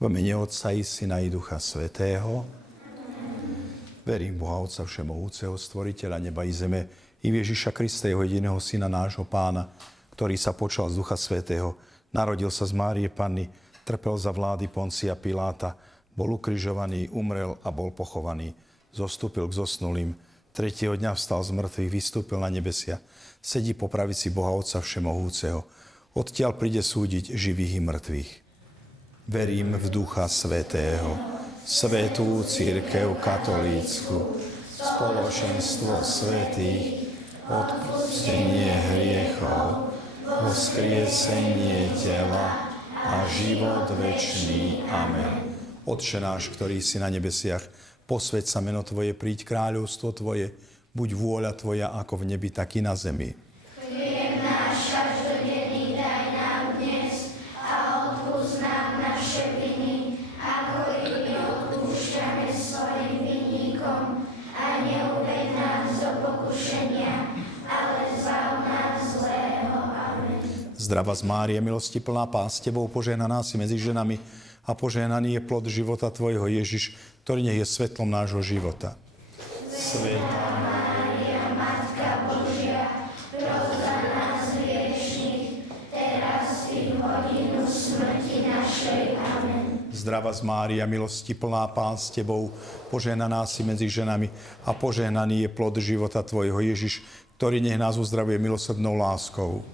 V mene Otca i Syna i Ducha Svätého. Verím Boha Otca Všemohúceho, Stvoriteľa neba i zeme, i v Ježiša Krista, jeho jediného Syna, nášho Pána, ktorý sa počal z Ducha Svätého, narodil sa z Márie Panny, trpel za vlády Poncia Piláta, bol ukrižovaný, umrel a bol pochovaný. Zostúpil k zosnulým, tretieho dňa vstal z mŕtvych, vystúpil na nebesia, sedí po pravici Boha Otca Všemohúceho. Odtiaľ príde súdiť živých i mŕtvych. Verím v Ducha Svätého, svätú cirkev katolícku, spoločenstvo svätých, odpustenie hriechov, vzkriesenie tela a život večný. Amen. Otče náš, ktorý si na nebesiach, posväť sa meno Tvoje, príď kráľovstvo Tvoje, buď vôľa Tvoja ako v nebi, tak i na zemi. Chlieb náš každodenný daj nám dnes a odpusť nám naše viny, ako i my odpúšťame svojim vinníkom. A neuveď nás do pokušenia, ale zbav nás zlého. Amen. Zdravá z Mária, milosti plná, Pán s Tebou, požehnaná si medzi ženami a požehnaný je plod života Tvojho, Ježiš, ktorý nech je svetlom nášho života. Svätá Mária, Matka Božia, pros za nás hriešnych, teraz i v hodinu smrti našej. Amen. Zdravá z Mária, milosti plná, Pán s Tebou, požehnaná si medzi ženami a požehnaný je plod života Tvojho, Ježiš, ktorý nech nás uzdravuje milosrdnou láskou.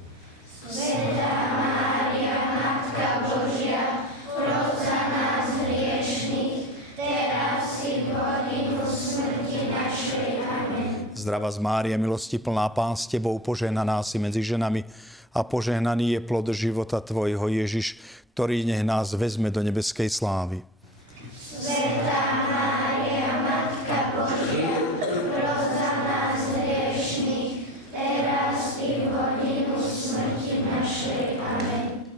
Svätá Mária, Matka Božia, pros za nás hriešnych, teraz i v hodinu smrti našej. Amen. Zdravá z Mária, milosti plná, Pán s Tebou, požehnaná si medzi ženami a požehnaný je plod života Tvojho, Ježiš, ktorý nech nás vezme do nebeskej slávy. Svätá Mária, Matka Božia, pros za nás hriešnych, teraz i v hodinu smrti našej. Amen.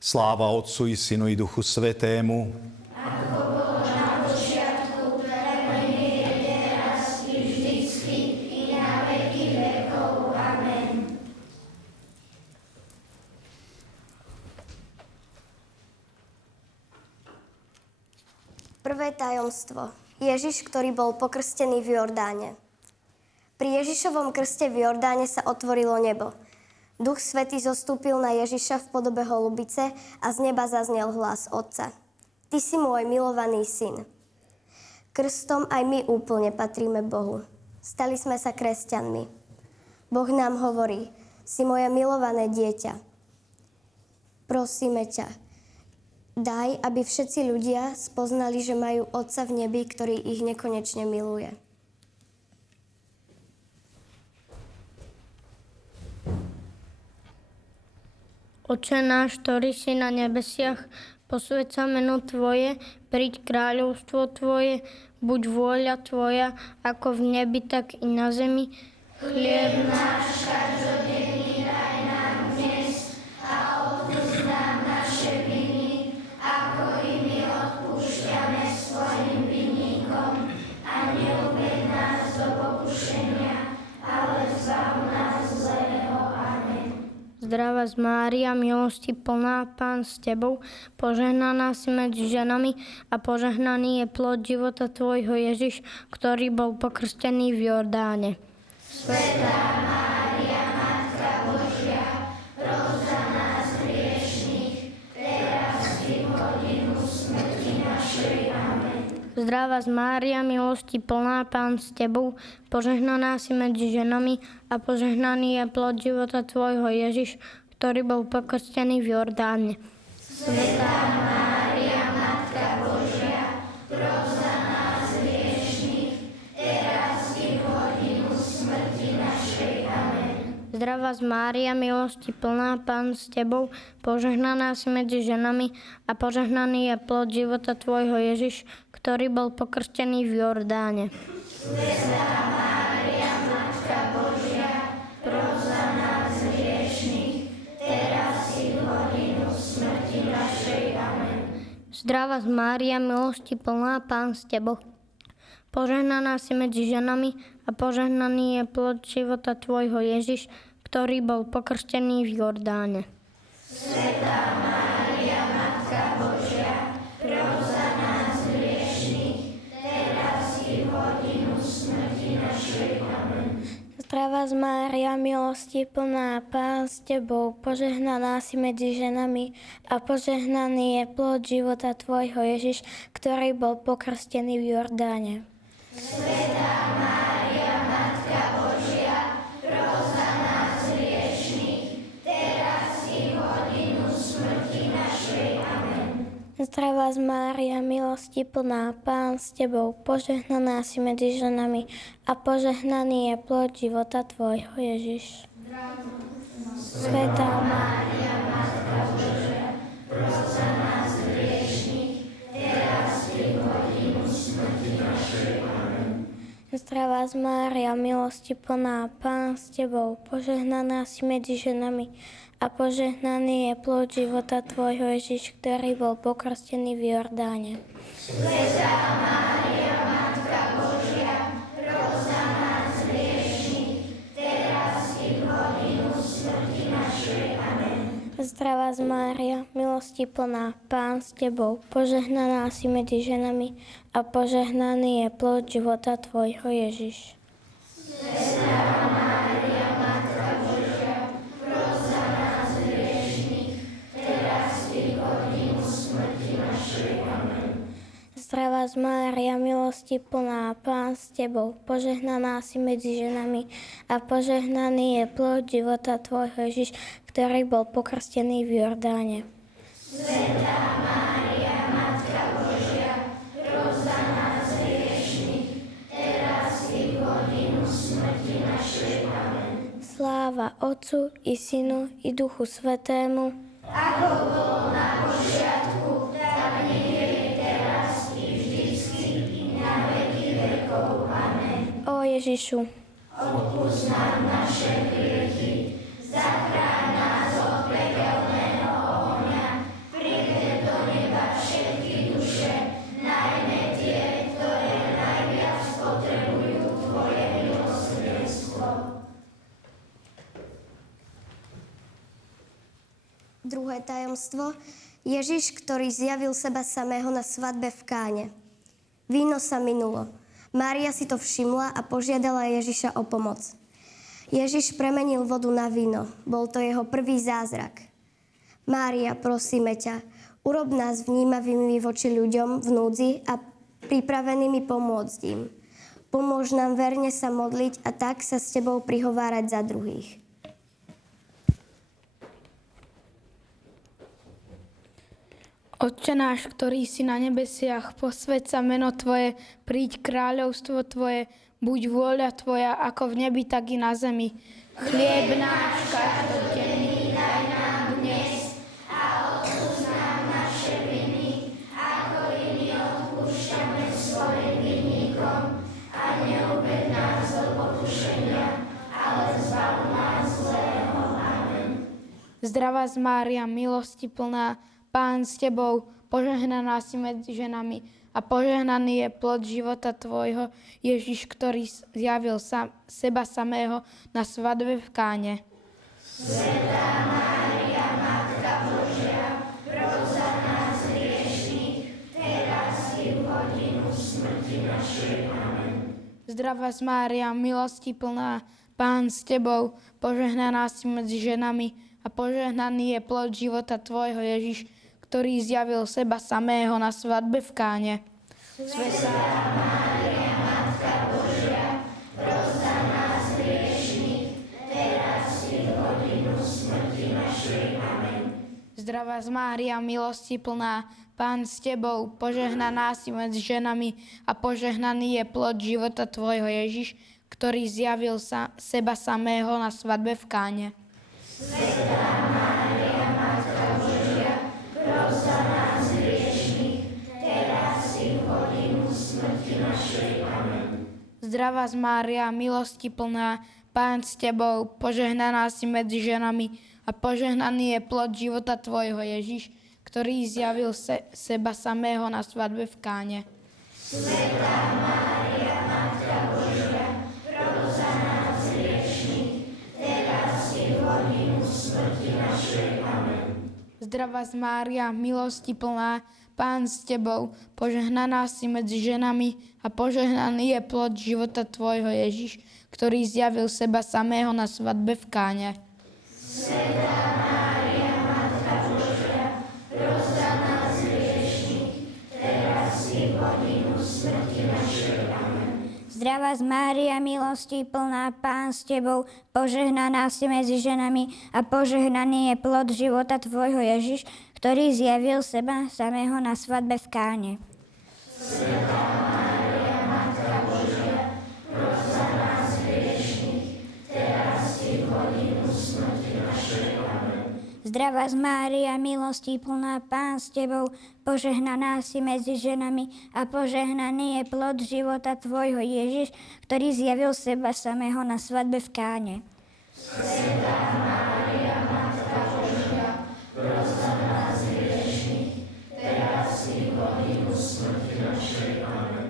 Sláva Otcu i Synu i Duchu Svätému. Ako bolo na počiatku, tak nie je teraz i vždycky i na veky vekov. Amen. Prvé tajomstvo. Ježiš, ktorý bol pokrstený v Jordáne. Pri Ježišovom krste v Jordáne sa otvorilo nebo. Duch Svätý zostúpil na Ježiša v podobe holubice a z neba zaznel hlas Otca. Ty si môj milovaný syn. Krstom aj my úplne patríme Bohu. Stali sme sa kresťanmi. Boh nám hovorí, si moje milované dieťa. Prosíme ťa, daj, aby všetci ľudia spoznali, že majú Otca v nebi, ktorý ich nekonečne miluje. Otče náš, ktorý si na nebesiach, posväť sa meno Tvoje, príď kráľovstvo Tvoje, buď vôľa Tvoja, ako v nebi, tak i na zemi. Chlieb náš každodenný daj nám dnes a odpusť nám naše viny, ako i my odpúšťame svojim vinníkom. A neuveď nás do pokušenia, ale zbav nás zlého. Amen. Zdravá z Mária, milosti plná, Pán s Tebou, požehnaná si medzi ženami a požehnaný je plod života Tvojho, Ježiš, ktorý bol pokrstený v Jordáne. Svätá Mária, Matka Božia, pros za nás hriešnych, teraz i v hodinu smrti našej. Amen. Zdravá z Mária, milosti plná, Pán s Tebou, požehnaná si medzi ženami a požehnaný je plod života Tvojho, Ježiš, ktorý bol pokrstený v Jordáne. Svätá Mária, Matka Božia, pros za nás hriešnych, teraz i v hodinu smrti našej. Amen. Zdravá z Mária, milosti plná, Pán s Tebou, požehnaná si medzi ženami a požehnaný je plod života Tvojho, Ježiš, ktorý bol pokrstený v Jordáne. Svätá Mária, Matka Božia, pros za nás hriešnych, teraz i v hodinu smrti našej. Amen. Zdravá z Mária, milosti plná, Pán s Tebou, požehnaná si medzi ženami a požehnaný je plod života Tvojho, Ježiš, ktorý bol pokrstený v Jordáne. Svätá Mária, Matka Božia, pros milosti plná, Pán s tebou, požehnaná si medzi ženami a požehnaný je plod života tvojho Ježiš, ktorý bol pokrstený v Jordáne. Svätá Mária, Matka Božia, pros za nás hriešnych, teraz i v hodinu smrti našej. Amen. Zdravá Mária, milosti plná, Pán s tebou, požehnaná si medzi ženami a požehnaný je plod života tvojho Ježiš. Svätá Mária, Matka Božia, pros za nás hriešnych, teraz i v hodinu smrti našej. Amen. Zdravá Mária, milosti plná, Pán s tebou, požehnaná si medzi ženami a požehnaný je plod života tvojho Ježiš, ktorý bol pokrstený v Jordáne. Svätá Mária, Matka Božia, pros za nás hriešnych, teraz i v hodinu smrti našej. Amen. Zdravá Mária, milosti plná, Pán s tebou, požehnaná si medzi ženami a požehnaný je plod života tvojho Ježiš. Svätá Mária, Matka Božia, pros za nás hriešnych, teraz i v hodinu smrti našej. Amen. Zdravá Mária, milosti plná, Pán s tebou, požehnaná si medzi ženami a požehnaný je plod života tvojho Ježiš, ktorý bol pokrstený v Jordáne. Svätá Mária, Matka Božia, pros za nás hriešnych, teraz i v hodinu smrti našej. Amen. Sláva Otcu i Synu i Duchu Svätému, Ako bolo na počiatku, tak nech je teraz i vždycky, i na veky vekov. Amen. o Ježišu, Odpusť nám naše hriechy, zachráň nás od pekelného ohňa, prived do neba všetky duše, najmä tie, ktoré najviac potrebujú Tvoje milosrdenstvo. Druhé tajomstvo. Ježiš, ktorý zjavil seba samého na svadbe v Káne. Víno sa minulo. Mária si to všimla a požiadala Ježiša o pomoc. Ježiš premenil vodu na víno. Bol to jeho prvý zázrak. Mária, prosíme ťa, urob nás vnímavými voči ľuďom v núdzi a pripravenými pomôcť im. Pomôž nám verne sa modliť a tak sa s tebou prihovárať za druhých. Otče náš, ktorý si na nebesiach, posväť sa meno Tvoje, príď kráľovstvo Tvoje, buď vôľa Tvoja, ako v nebi, tak i na zemi. Chlieb náš každodenný daj nám dnes A odpusť nám naše viny, ako i my odpúšťame svojim vinníkom. A neuved nás do pokušenia, ale zbav nás zlého. Amen. Zdravá Mária, milosti plná, Pán s tebou, požehnaná si medzi ženami a požehnaný je plod života tvojho, Ježiš, ktorý zjavil seba samého na svadbe v Káne. Svätá Mária, Matka Božia, pros za nás hriešnych, teraz i v hodinu smrti našej. Amen. Zdravá Mária, milosti plná, Pán s tebou, požehnaná si medzi ženami a požehnaný je plod života tvojho, Ježiš, ktorý zjavil seba samého na svadbe v Káne. Svätá Mária, Matka Božia, pros za nás hriešnych, teraz i v hodinu smrti našej. Amen. Zdravá Mária, milosti plná, Pán s tebou, požehnaná si medzi ženami a požehnaný je plod života tvojho, Ježiš, ktorý zjavil seba samého na svadbe v Káne. Svätá Mária, Matka Božia, pros za nás hriešnych, teraz i v hodinu smrti našej. Amen. Zdravá Mária, milosti plná, Pán s tebou, požehnaná si medzi ženami a požehnaný je plod života tvojho, Ježiš, ktorý zjavil seba samého na svadbe v Káne. Svätá Mária, Matka Božia, pros za nás hriešnych, teraz i v hodinu smrti našej. Amen. Zdravá Mária, milosti plná, Pán s tebou, požehnaná si medzi ženami a požehnaný je plod života tvojho Ježiš, ktorý zjavil seba samého na svadbe v Káne. Svätá Mária, Matka Božia, pros za nás hriešnych, teraz i v hodinu smrti našej. Amen. Zdravá Mária, milosti plná, Pán s tebou, požehnaná si medzi ženami a požehnaný je plod života tvojho Ježiš, ktorý zjavil seba samého na svadbe v Káne. Svätá Mária, Matka Božia, pros za nás hriešnych, teraz i v hodinu smrti našej. Amen. Zdravá Mária, milosti plná, Pán s tebou, požehnaná si medzi ženami a požehnaný je plod života tvojho Ježiš, ktorý zjavil seba samého na svadbe v Káne. Svätá Mária, Matka Božia, pros za nás hriešnych, teraz i v hodinu smrti našej. Amen.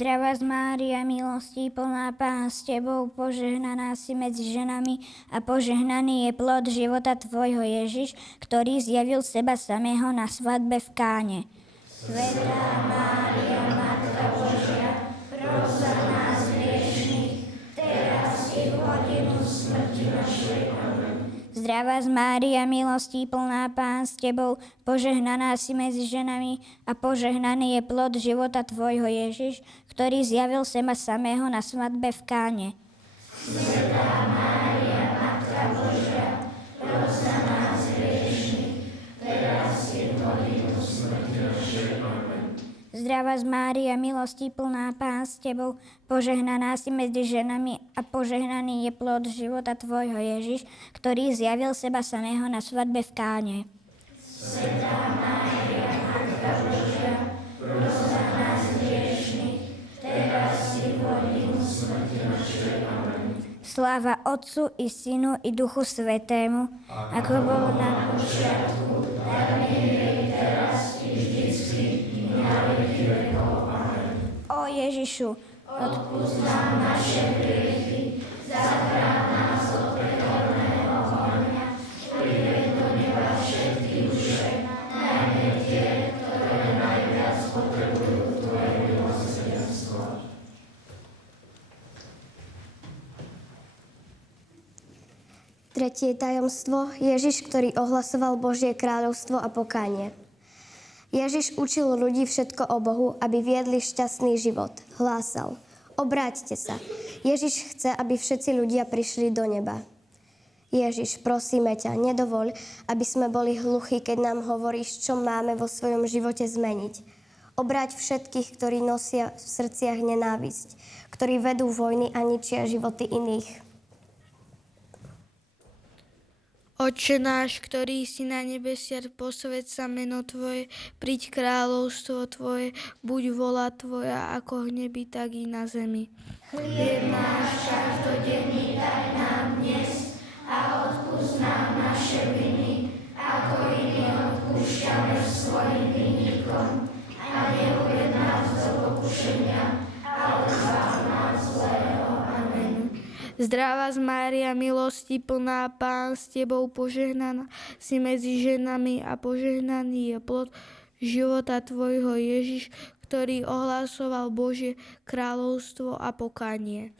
Zdravá Mária, milosti plná, Pán s tebou, požehnaná si medzi ženami a požehnaný je plod života tvojho Ježiš, ktorý zjavil seba samého na svadbe v Káne. Svätá Mária, Matka Božia, pros za nás hriešnych, teraz i v hodinu smrti našej. Amen. Zdravá Mária, milosti plná, Pán s tebou, požehnaná si medzi ženami a požehnaný je plod života tvojho Ježiš, ktorý zjavil seba samého na svadbe v Káne. Svätá Mária, Matka Božia, pros za nás hriešnych, teraz i v hodinu smrti našej. Amen. Zdravá Mária, milosti plná, Pán s tebou, požehnaná si medzi ženami a požehnaný je plod života tvojho Ježiš, ktorý zjavil seba samého na svadbe v Káne. Svätá Mária, Matka Božia, pros za nás hriešnych, teraz i v hodinu smrti našej. Amen. Sláva Otcu i Synu i Duchu Svätému, ako bolo na počiatku, tak nie je teraz i vždycky, i na veky vekov. Amen. O Ježišu, Odpusť nám naše hriechy, zachráň nás od pekelného ohňa, priveď do neba všetky duše, najmä tie, ktoré najviac potrebujú tvoje milosrdenstvo. Tretie tajomstvo. Ježiš, ktorý ohlasoval Božie kráľovstvo a pokánie. Ježiš učil ľudí všetko o Bohu, aby viedli šťastný život. Hlásal: obráťte sa. Ježiš chce, aby všetci ľudia prišli do neba. Ježiš, prosíme ťa, nedovoľ, aby sme boli hluchí, keď nám hovoríš, čo máme vo svojom živote zmeniť. Obráť všetkých, ktorí nosia v srdciach nenávisť, ktorí vedú vojny a ničia životy iných. Otče náš, ktorý si na nebesiach, posväť sa meno Tvoje, príď kráľovstvo Tvoje, buď vôľa Tvoja, ako v nebi, tak i na zemi. Chlieb náš každodenný daj nám dnes a odpusť nám naše viny, ako i my odpúšťame svojim vinníkom. A neuved nás do pokušenia, ale zbav nás zlého. Amen. Zdravá Mária, milosti plná, Pán s tebou, požehnaná si medzi ženami a požehnaný je plod života tvojho Ježiš, ktorý ohlasoval Božie kráľovstvo a pokánie.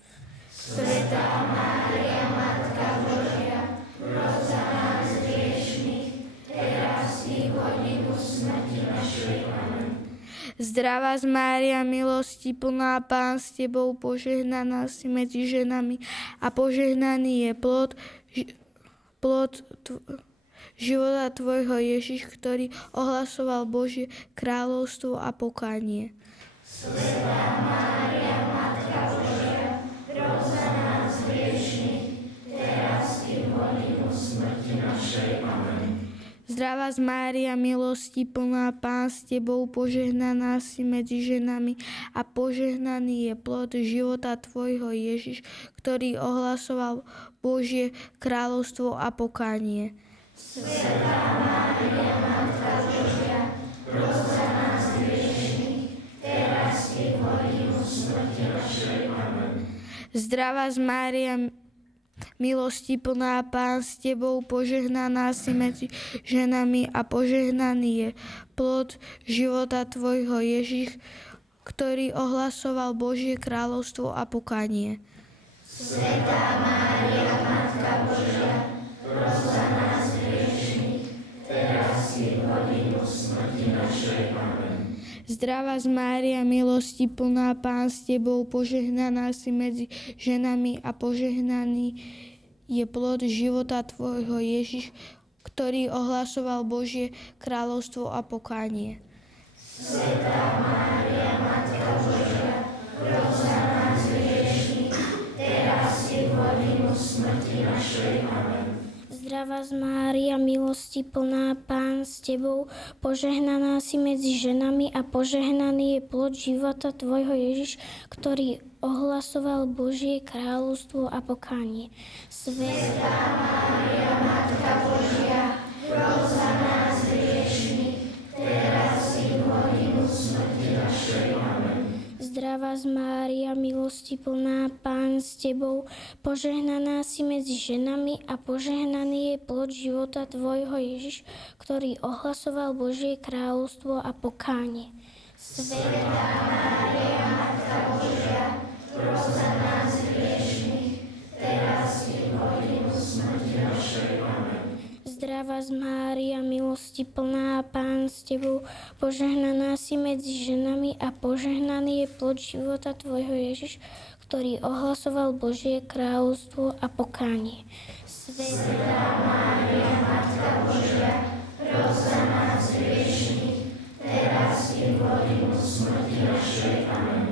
Svätá Mária, Matka Božia, pros za nás hriešnych, teraz i v hodinu smrti našej. Amen. Zdravá Mária, milosti plná, Pán s tebou, požehnaná si medzi ženami a požehnaný je plod života tvojho Ježiš, ktorý ohlasoval Božie kráľovstvo a pokánie. Svätá Mária, Matka Božia, pros za nás hriešnych, teraz i v hodinu smrti našej. Amen. Zdravá Mária, milosti plná, Pán s tebou, požehnaná si medzi ženami a požehnaný je plod života tvojho Ježiš, ktorý ohlasoval Božie kráľovstvo a pokánie. Svätá Mária, Matka Božia, pros za nás hriešnych, teraz i v hodinu smrti našej. Amen. Zdravá Mária, milosti plná, Pán s tebou, požehnaná si medzi ženami a požehnaný je plod života tvojho Ježiš, ktorý ohlasoval Božie kráľovstvo a pokánie. Svätá Mária, Matka Božia, pros za nás hriešnych, teraz i v hodinu smrti našej. Amen. Zdravá z Mária, milosti plná, Pán s tebou, požehnaná si medzi ženami a požehnaný je plod života tvojho Ježiš, ktorý ohlasoval Božie kráľovstvo a pokánie. Svätá Mária, Matka Božia, pros za nás hriešnych, teraz i v hodinu smrti našej. Amen. Zdravá z Mária, milosti plná, Pán s tebou, požehnaná si medzi ženami a požehnaný je plod života tvojho Ježiš, ktorý ohlasoval Božie kráľovstvo a pokánie. Svätá Mária, Matka Božia, pros za nás hriešnych, teraz i v hodinu smrti našej. Amen. Zdravá z Mária, milosti plná, Pán s tebou, požehnaná si medzi ženami a požehnaný je plod života tvojho Ježiš, ktorý ohlasoval Božie kráľovstvo a pokánie. Svätá Mária, Matka Božia, pros za nás hriešnych, teraz i v hodinu smrti našej. Amen. Zdravá z Mária, milosti plná, Pán s tebou, požehnaná si medzi ženami a požehnaný je plod života tvojho Ježiš, ktorý ohlasoval Božie kráľovstvo a pokánie. Svätá Mária, Matka Božia, pros za nás hriešnych, teraz i v hodinu smrti našej. Amen.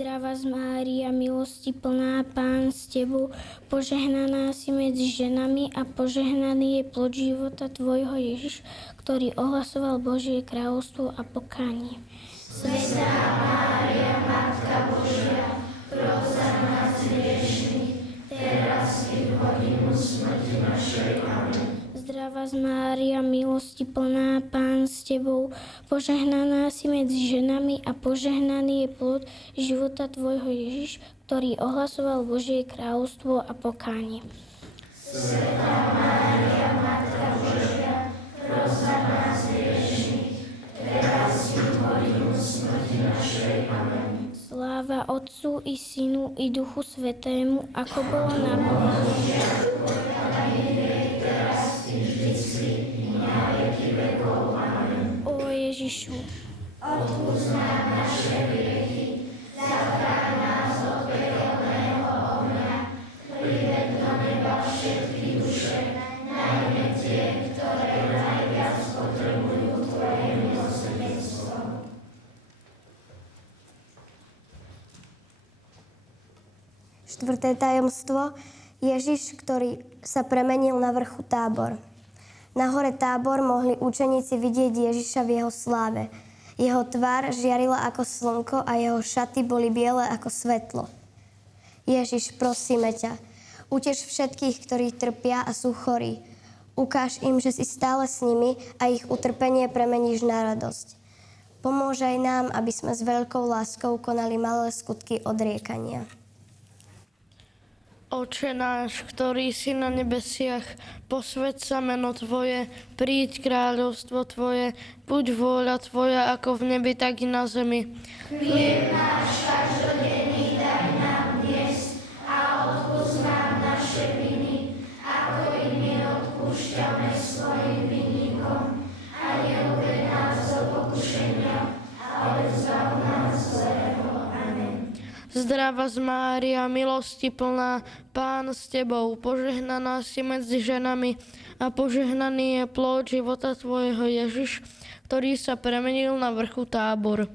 Zdravá z Mária, milosti plná, Pán s tebou, požehnaná si medzi ženami a požehnaný je plod života tvojho Ježiš, ktorý ohlasoval Božie kráľovstvo a pokánie. Svätá Mária, Matka Božia, pros za nás hriešnych, teraz i v hodinu smrti našej. Amen. Zdravá z Mária, milosti plná, Pán s tebou, požehnaná si medzi ženami a požehnaný je plod života tvojho Ježiš, ktorý ohlasoval Božie kráľovstvo a pokánie. Svätá Mária, Matka Božia, pros za nás hriešnych, teraz i v hodinu smrti našej. Amen. Sláva Otcu i Synu i Duchu Svätému, ako bolo na O Ježišu, Odpusť nám naše hriechy, zachráň nás od pekelného ohňa, prived do neba všetky duše, najmä tie, ktoré najviac potrebujú Tvoje milosrdenstvo. Štvrté tajomstvo. Ježiš, ktorý sa premenil na vrchu Tábor. Na hore Tábor mohli učeníci vidieť Ježiša v jeho sláve. Jeho tvár žiarila ako slnko a jeho šaty boli biele ako svetlo. Ježiš, prosíme ťa, uteš všetkých, ktorí trpia a sú chorí. Ukáž im, že si stále s nimi a ich utrpenie premeníš na radosť. Pomôž aj nám, aby sme s veľkou láskou konali malé skutky odriekania. Oče náš, ktorý si na nebesiach, posväť sa meno Tvoje, príď kráľovstvo Tvoje, buď vôľa Tvoja ako v nebi, tak i na zemi. Chlieb náš každodenný daj nám dnes a odpusť nám naše viny, ako i my odpúšťame svojim vinníkom. A neuved nás do pokušenia, ale zbav nás zlého. Amen. Zdravá z Mária, milosti plná, Pán s Tebou, požehnaná si medzi ženami a požehnaný je plod života Tvojho Ježiš, ktorý sa premenil na vrchu Tábor.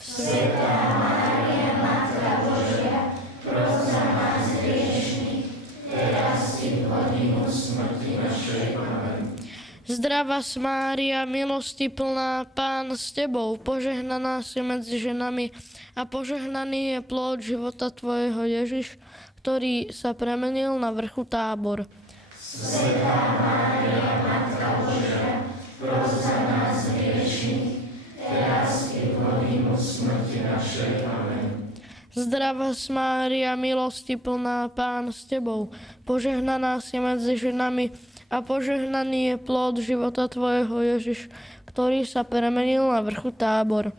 Svätá Mária, Matka Božia, pros za nás hriešnych, teraz i v hodinu smrti našej. Amen. Zdravá z Mária, milosti plná, Pán s Tebou, požehnaná si medzi ženami a požehnaný je plod života Tvojho Ježiš, ktorý sa premenil na vrchu Tábor. Svätá Mária, Matka Božia, pros za nás hriešnych, teraz i v hodinu smrti našej. Amen. Zdravá Mária, milosti plná, Pán s Tebou, požehnaná si medzi ženami a požehnaný je plod života Tvojho Ježiš, ktorý sa premenil na vrchu Tábor.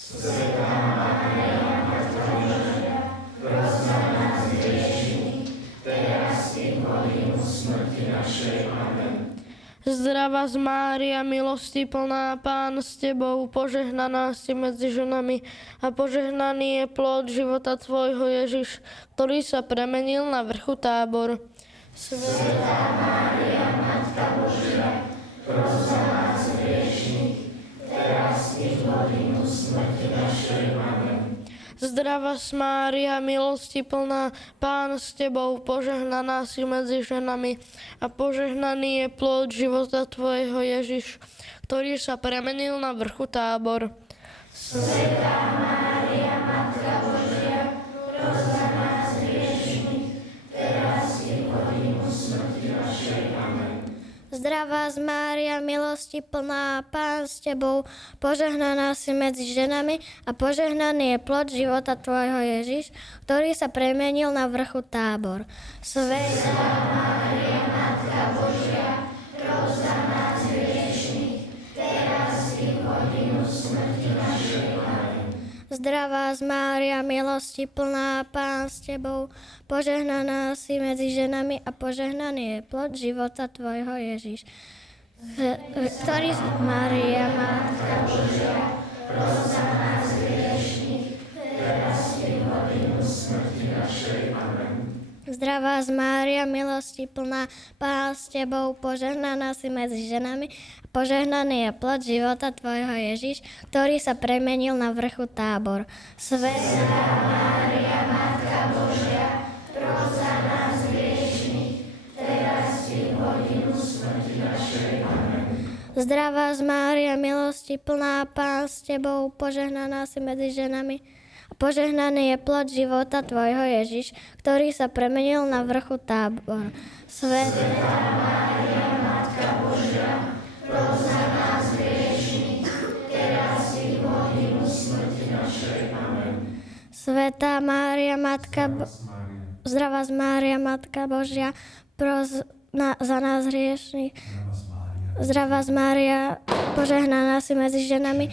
Zdravá Mária, milosti plná, Pán s Tebou, požehnaná si medzi ženami a požehnaný je plod života Tvojho Ježiš, ktorý sa premenil na vrchu Tábor. Zdravá Mária, milosti plná, Pán s Tebou, požehnaná si medzi ženami a požehnaný je plod života Tvojho Ježiš, ktorý sa premenil na vrchu Tábor. Zdravá Mária, milosti plná, Pán s Tebou, požehnaná si medzi ženami a požehnaný je plod života Tvojho Ježiš, ktorý sa premenil na vrchu Tábor. Svätá Mária, Matka Božia, pros za nás hriešnych, teraz i v hodinu smrti našej. Amen. Zdravá Mária, milosti plná, Pán s Tebou, požehnaná si medzi ženami a požehnaný je plod života Tvojho Ježiš. Ktorý Mária, Matka Božia, pros za nás hriešnych, teraz i v hodinu smrti našej. Amen. Zdravá Mária, milosti plná, Pán s Tebou, požehnaná si medzi ženami a požehnaný je plod života Tvojho Ježiš, ktorý sa premenil na vrchu Tábor. Svätá Mária, Matka Božia, pros za nás hriešnych, teraz i v hodinu smrti našej. Amen. Zdravá Mária, milosti plná, Pán s Tebou, požehnaná si medzi ženami a požehnaný je plod života Tvojho Ježiš, ktorý sa premenil na vrchu Tábor. Svätá Mária, Matka Božia, pros za nás hriešnych, teraz i v hodinu smrti našej. Amen. Svätá Mária, Zdravá Mária, Matka Božia, pros za nás hriešnych. Zdravá Mária, požehnaná si medzi ženami,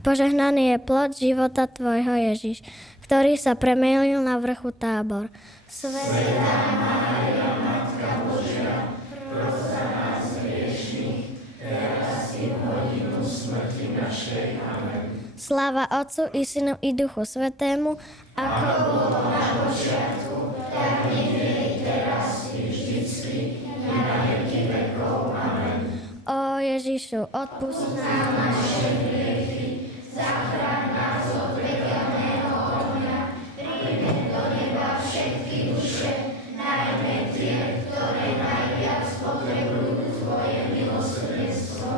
požehnaný je plod života Tvojho Ježiš, ktorý sa premenil na vrchu Tábor. Svätá Mária, Matka Božia, pros za nás hriešnych, teraz i v hodinu smrti našej. Amen. Sláva Otcu i Synu i Duchu Svätému, ako bolo na počiatku, tak nech je i teraz i vždycky, i na veky vekov. Amen. Ó Ježišu, odpusť nám naše hriechy, zachráň nás od pekelného ohňa, príjmi do neba všetky duše, najmä tie, ktoré najviac potrebujú Tvoje milosrdenstvo.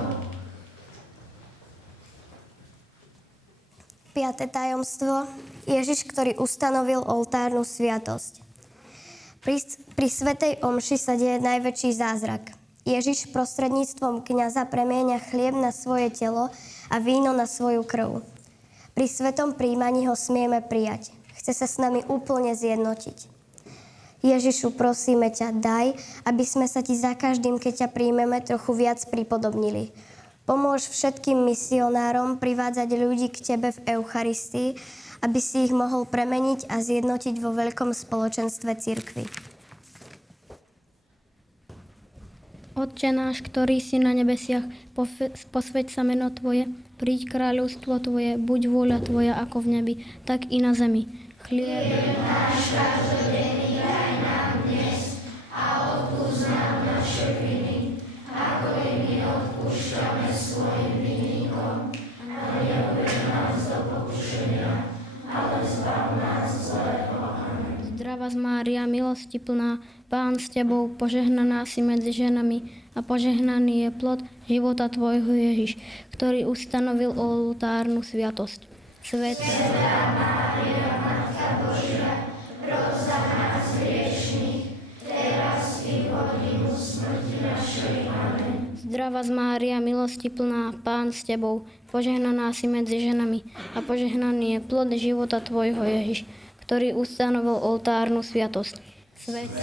5. tajomstvo. Ježiš, ktorý ustanovil oltárnu sviatosť. Pri svätej omši sa deje najväčší zázrak. Ježiš prostredníctvom kňaza premieňa chlieb na svoje telo a víno na svoju krv. Pri svetom príjmaní ho smieme prijať. Chce sa s nami úplne zjednotiť. Ježišu, prosíme ťa, daj, aby sme sa ti za každým, keď ťa príjmeme, trochu viac pripodobnili. Pomôž všetkým misionárom privádzať ľudí k tebe v Eucharistii, aby si ich mohol premeniť a zjednotiť vo veľkom spoločenstve cirkvi. Otče náš, ktorý si na nebesiach, posväť sa meno Tvoje, príď kráľovstvo Tvoje, buď vôľa Tvoja ako v nebi, tak i na zemi. Chlieb náš každodenný daj nám dnes a odpusť nám naše viny, ako i my odpúšťame svojim vinníkom. A neuveď nás do pokušenia, ale zbav nás zlého. Amen. Zdravá Mária, milosti plná, Pán s Tebou, požehnaná si medzi ženami a požehnaný je plod života Tvojho Ježiš, ktorý ustanovil oltárnu sviatosť. Svätá Mária, Matka Božia, pros za nás hriešnych, teraz i v hodinu smrti našej. Amen. Zdravá Mária, milosti plná, Pán s Tebou, požehnaná si medzi ženami a požehnaný je plod života Tvojho Ježiš, ktorý ustanovil oltárnu sviatosť. Svätá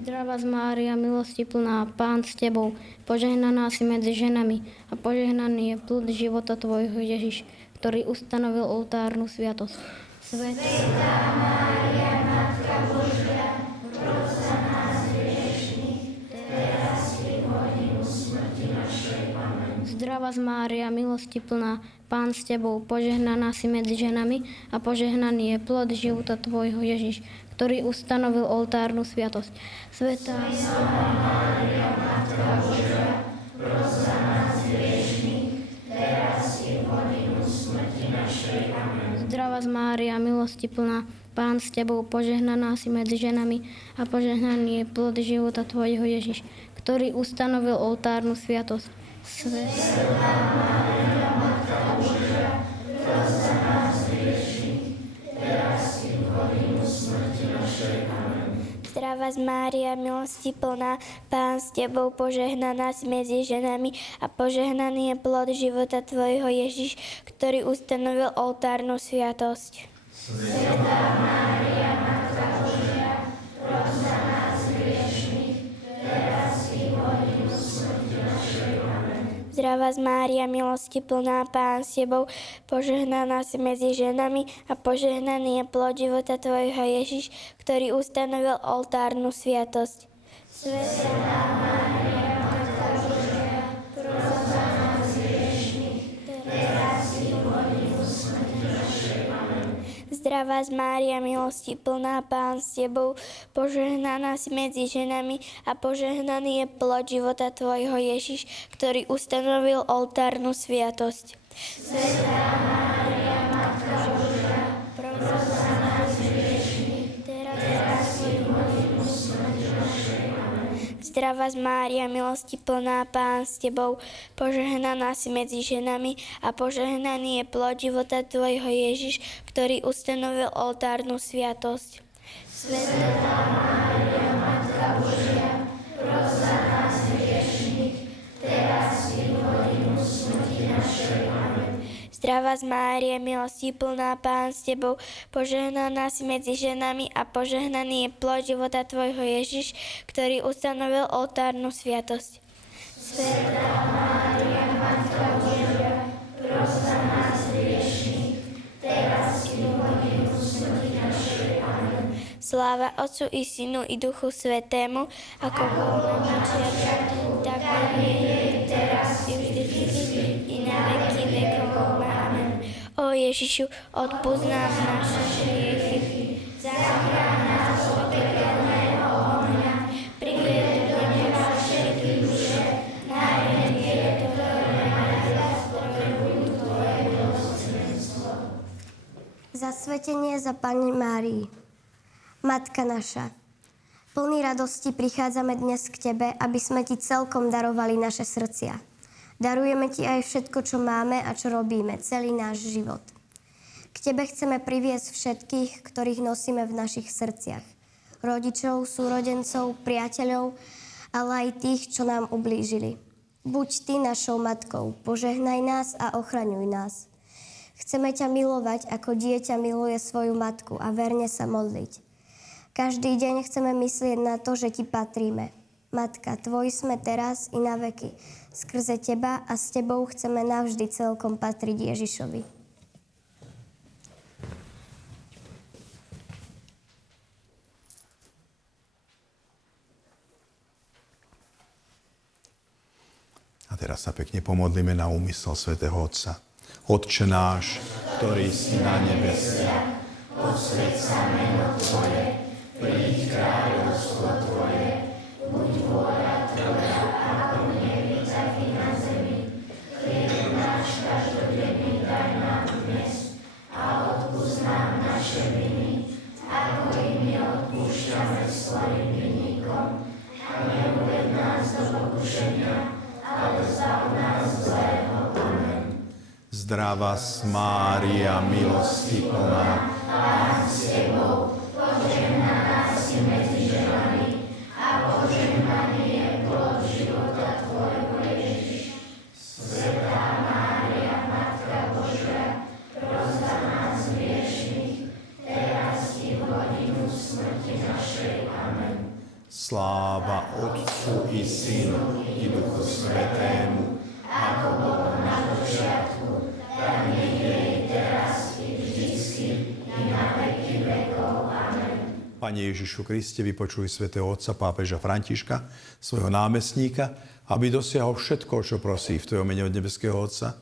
Zdravá Mária, milosti plná, Pán s Tebou, požehnaná si medzi ženami a požehnaný je plod života Tvojho Ježiš, ktorý ustanovil oltárnu sviatosť. Svätá Mária, Matka Božia, pros za nás hriešnych, teraz i v hodinu smrti našej. Amen. Zdravá Mária, milosti plná, Pán s Tebou, požehnaná si medzi ženami a požehnaný je plod života Tvojho Ježiš, ktorý ustanovil oltárnu sviatosť. Svätá Mária, Matka Božia, pros za nás hriešnych, teraz i v hodinu smrti našej. Amen. Zdravá Mária, milosti plná, Pán s Tebou, požehnaná si medzi ženami a požehnaný je plod života Tvojho Ježiš, ktorý ustanovil oltárnu sviatosť. Svätá Mária, Matka Božia, pros za nás hriešnych, teraz i v hodinu smrti našej. Amen. Zdravá Mária, milosti plná, Pán s Tebou, požehnaná si medzi ženami a požehnaný je plod života Tvojho Ježiš, ktorý ustanovil oltárnu sviatosť. Svätá Mária, Matka Božia, pros za nás hriešnych, teraz i v hodinu smrti našej. Amen. Zdravá Mária, milosti plná, Pán s Tebou, požehnaná si medzi ženami a požehnaný je plod života Tvojho Ježiš, ktorý ustanovil oltárnu sviatosť. Svätá Mária, Matka Božia, pros za nás hriešnych, teraz i v hodinu smrti našej. Amen. Zdravá Mária, milosti plná, Pán s Tebou, požehnaná si medzi ženami a požehnaný je plod života Tvojho Ježiš, ktorý ustanovil oltárnu sviatosť. Svätá Mária, Matka Božia, pros za nás hriešnych, teraz i v hodinu smrti našej. Amen. Zdravá Mária, milosti plná, Pán s Tebou, požehnaná si medzi ženami a požehnaný je plod života Tvojho Ježiš, ktorý ustanovil oltárnu sviatosť. Svätá Mária, Matka Božia, pros za nás hriešnych, teraz i v hodinu smrti našej. Amen. Zdravá Mária, milosti plná, Pán s Tebou, požehnaná si medzi ženami a požehnaný je plod života Tvojho Ježiš, ktorý ustanovil oltárnu sviatosť. Svätá Mária, Matka Božia, pros za nás hriešnych, teraz i v hodinu smrti našej. Amen. Sláva Otcu i Synu i Duchu Svätému, ako bolo na začiatku, tak je teraz i vždycky i na veky vekov. Amen. O Ježišu, odpusť nám naše hriechy, zachráň nás od pekelného ohňa, priveď do neba všetky duše, najmä tie, ktoré najviac potrebujú Tvoje milosrdenstvo. Zasvetenie za Panny Márii. Matka naša, plný radosti prichádzame dnes k Tebe, aby sme Ti celkom darovali naše srdcia. Darujeme Ti aj všetko, čo máme a čo robíme, celý náš život. K Tebe chceme priviesť všetkých, ktorých nosíme v našich srdciach. Rodičov, súrodencov, priateľov, ale aj tých, čo nám ublížili. Buď Ty našou matkou, požehnaj nás a ochraňuj nás. Chceme ťa milovať, ako dieťa miluje svoju matku a verne sa modliť. Každý deň chceme myslieť na to, že Ti patríme. Matka, Tvoj sme teraz i na veky. Skrze Teba a s Tebou chceme navždy celkom patriť Ježišovi. A teraz sa pekne pomodlíme na úmysel svätého Otca. Otče náš, ktorý si na nebesiach, posväť sa meno Tvoje, príď kráľovstvo Tvoje, buď vôľa Tvoja, ako v nebi, tak i na zemi. Chlieb náš každodenný daj nám dnes a odpusť nám naše viny, ako i my odpúšťame svojim vinníkom. A neuveď nás do pokušenia, ale zbav nás zlého. Amen. Zdravá Mária, milosti plná, Pán s Tebou, požehnaná si medzi ženami a požehnaný je plod života Sláva Otcu i Synu i Duchu Svätému, ako bolo na počiatku, tak nech je i teraz, i vždycky, i na veky vekov. Amen. Pane Ježišu Kriste, vypočuj svätého Otca pápeža Františka, svojho námestníka, aby dosiahol všetko, čo prosí v Tvojom mene od nebeského Otca,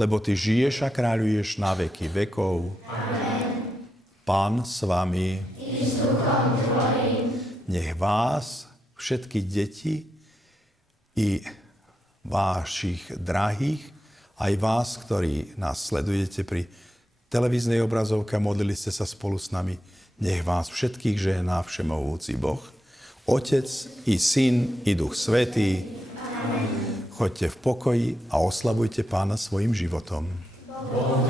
lebo Ty žiješ a kráľuješ na veky vekov. Amen. Pán s vami. I s duchom tvojim. Nech vás, všetky deti, i vašich drahých, aj vás, ktorí nás sledujete pri televíznej obrazovke, modlili ste sa spolu s nami, nech vás všetkých žehná všemohúci Boh, Otec i Syn i Duch Svätý. Amen. Choďte v pokoji a oslavujte Pána svojim životom. Bohu